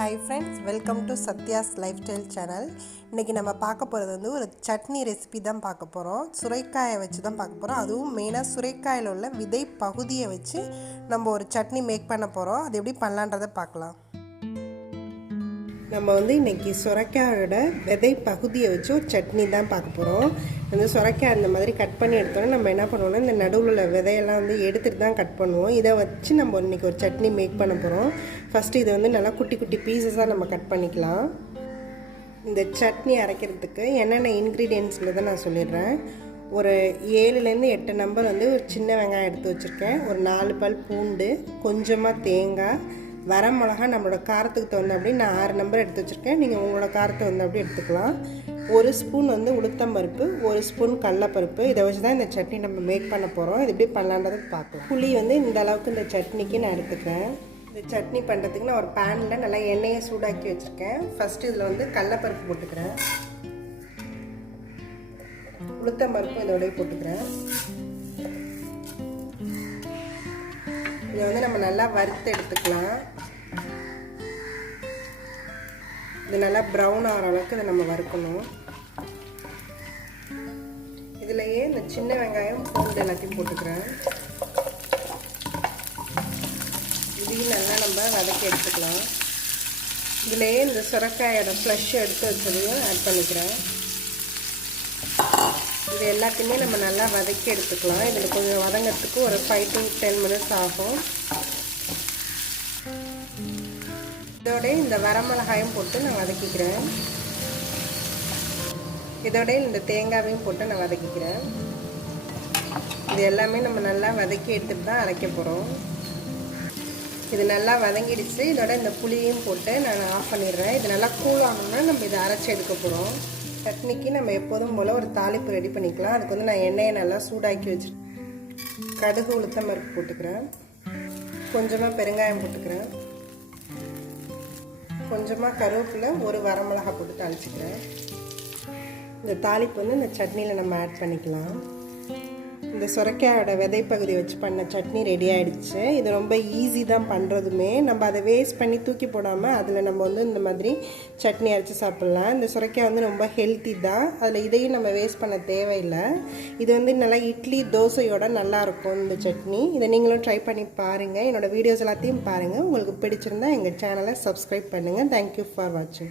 Hi friends, welcome to Sathya's lifestyle channel. இன்னைக்கு நம்ம பார்க்க போறது வந்து ஒரு சட்னி ரெசிபி தான் பார்க்க போறோம். சுரைக்காயை வச்சு தான் பார்க்க போறோம். அதுவும் மெயினா சுரைக்காயில உள்ள விதை பகுதியை வச்சு நம்ம ஒரு சட்னி மேக் பண்ண போறோம். அது எப்படி பண்ணலாம்ன்றதை பார்க்கலாம். நம்ம வந்து இன்றைக்கி சுரைக்காயோட விதை பகுதியை வச்சு ஒரு சட்னி தான் பார்க்க போகிறோம். அந்த சுரைக்காய் அந்த மாதிரி கட் பண்ணி எடுத்தோன்னா நம்ம என்ன பண்ணுவோம்னா இந்த நடுவில் உள்ள விதையெல்லாம் வந்து எடுத்துகிட்டு தான் கட் பண்ணுவோம். இதை வச்சு நம்ம இன்றைக்கி ஒரு சட்னி மேக் பண்ண போகிறோம். ஃபஸ்ட்டு இதை வந்து நல்லா குட்டி குட்டி பீசஸாக நம்ம கட் பண்ணிக்கலாம். இந்த சட்னி அரைக்கிறதுக்கு என்னென்ன இன்க்ரீடியன்ட்ஸில் தான் நான் சொல்லிடுறேன். ஒரு 7லேருந்து 8 நம்பர் வந்து ஒரு சின்ன வெங்காயம் எடுத்து வச்சுருக்கேன். ஒரு 4 பல் பூண்டு, கொஞ்சமாக தேங்காய், வர மிளகா நம்மளோட காரத்துக்கு தகுந்த அப்படி நான் 6 நம்பர் எடுத்து வச்சுருக்கேன். நீங்கள் உங்களோட காரத்தை வந்து அப்படி எடுத்துக்கலாம். 1 ஸ்பூன் வந்து உளுத்தம்பருப்பு, 1 ஸ்பூன் கடலைப்பருப்பு. இதை வச்சு தான் இந்த சட்னி நம்ம மேக் பண்ண போகிறோம். இது எப்படி பண்ணலான்றது பார்க்கலாம். புளி வந்து இந்த அளவுக்கு இந்த சட்னிக்கு நான் எடுத்துக்கிறேன். இந்த சட்னி பண்ணுறதுக்கு நான் ஒரு பேனில் நல்லா எண்ணெயை சூடாக்கி வச்சுருக்கேன். ஃபஸ்ட்டு இதில் வந்து கடலைப்பருப்பு போட்டுக்கிறேன். உளுத்தம்பருப்பு இதோடய போட்டுக்கிறேன். இதை வந்து நம்ம நல்லா வறுத்து எடுத்துக்கலாம். இது நல்லா ப்ரௌன் ஆகிற அளவுக்கு இதை நம்ம வறுக்கணும். இதுலேயே இந்த சின்ன வெங்காயம், பூண்டு எல்லாத்தையும் போட்டுக்கிறேன். இதையும் நல்லா நம்ம வதக்கி எடுத்துக்கலாம். இதுலேயே இந்த சுரைக்காயோட ஃப்ளஷ் எடுத்து வச்சதையும் ஆட் பண்ணிக்கிறேன். இது எல்லாத்தையுமே நம்ம நல்லா வதக்கி எடுத்துக்கலாம். இதில் கொஞ்சம் வதங்கிறதுக்கு ஒரு 5 to 10 minutes ஆகும். இதோட இந்த வரமிளகாயும் போட்டு நான் வதக்கிக்கிறேன். இதோட இந்த தேங்காவையும் போட்டு நான் வதக்கிக்கிறேன். இது எல்லாமே நம்ம நல்லா வதக்கி எடுத்துட்டு தான் அரைக்க போகிறோம். இது நல்லா வதங்கிடுச்சு. இதோட இந்த புளியையும் போட்டு நான் ஆஃப் பண்ணிடுறேன். இது நல்லா கூல் ஆகணும்னா நம்ம இதை அரைச்சி எடுக்க போகிறோம். சட்னிக்கு நம்ம எப்போதும் போல் ஒரு தாளிப்பு ரெடி பண்ணிக்கலாம். அதுக்கு வந்து நான் எண்ணெயை நல்லா சூடாக்கி வச்சுருக்கேன். கடுகு, உளுத்தம்பருப்பு போட்டுக்கிறேன். கொஞ்சமாக பெருங்காயம் போட்டுக்கிறேன். கொஞ்சமாக கருவேப்பிலை, ஒரு வரமிளகா போட்டு தாளிச்சுக்கிறேன். இந்த தாளிப்பு வந்து இந்த சட்னியில் நம்ம ஆட் பண்ணிக்கலாம். இந்த சுரைக்காயோட விதைப்பகுதி வச்சு பண்ண சட்னி ரெடி ஆகிடுச்சு. இது ரொம்ப ஈஸி தான் பண்ணுறதுமே. நம்ம அதை வேஸ்ட் பண்ணி தூக்கி போடாமல் அதில் நம்ம வந்து இந்த மாதிரி சட்னி அரைச்சி சாப்பிட்லாம். இந்த சுரைக்காய் வந்து ரொம்ப ஹெல்த்தி தான். அதில் இதையும் நம்ம வேஸ்ட் பண்ண தேவையில்லை. இது வந்து நல்லா இட்லி, தோசையோட நல்லாயிருக்கும் இந்த சட்னி. இதை நீங்களும் ட்ரை பண்ணி பாருங்கள். என்னோடய வீடியோஸ் எல்லாத்தையும் பாருங்கள். உங்களுக்கு பிடிச்சிருந்தா எங்கள் சேனலை சப்ஸ்கிரைப் பண்ணுங்கள். தேங்க்யூ ஃபார் வாட்சிங்.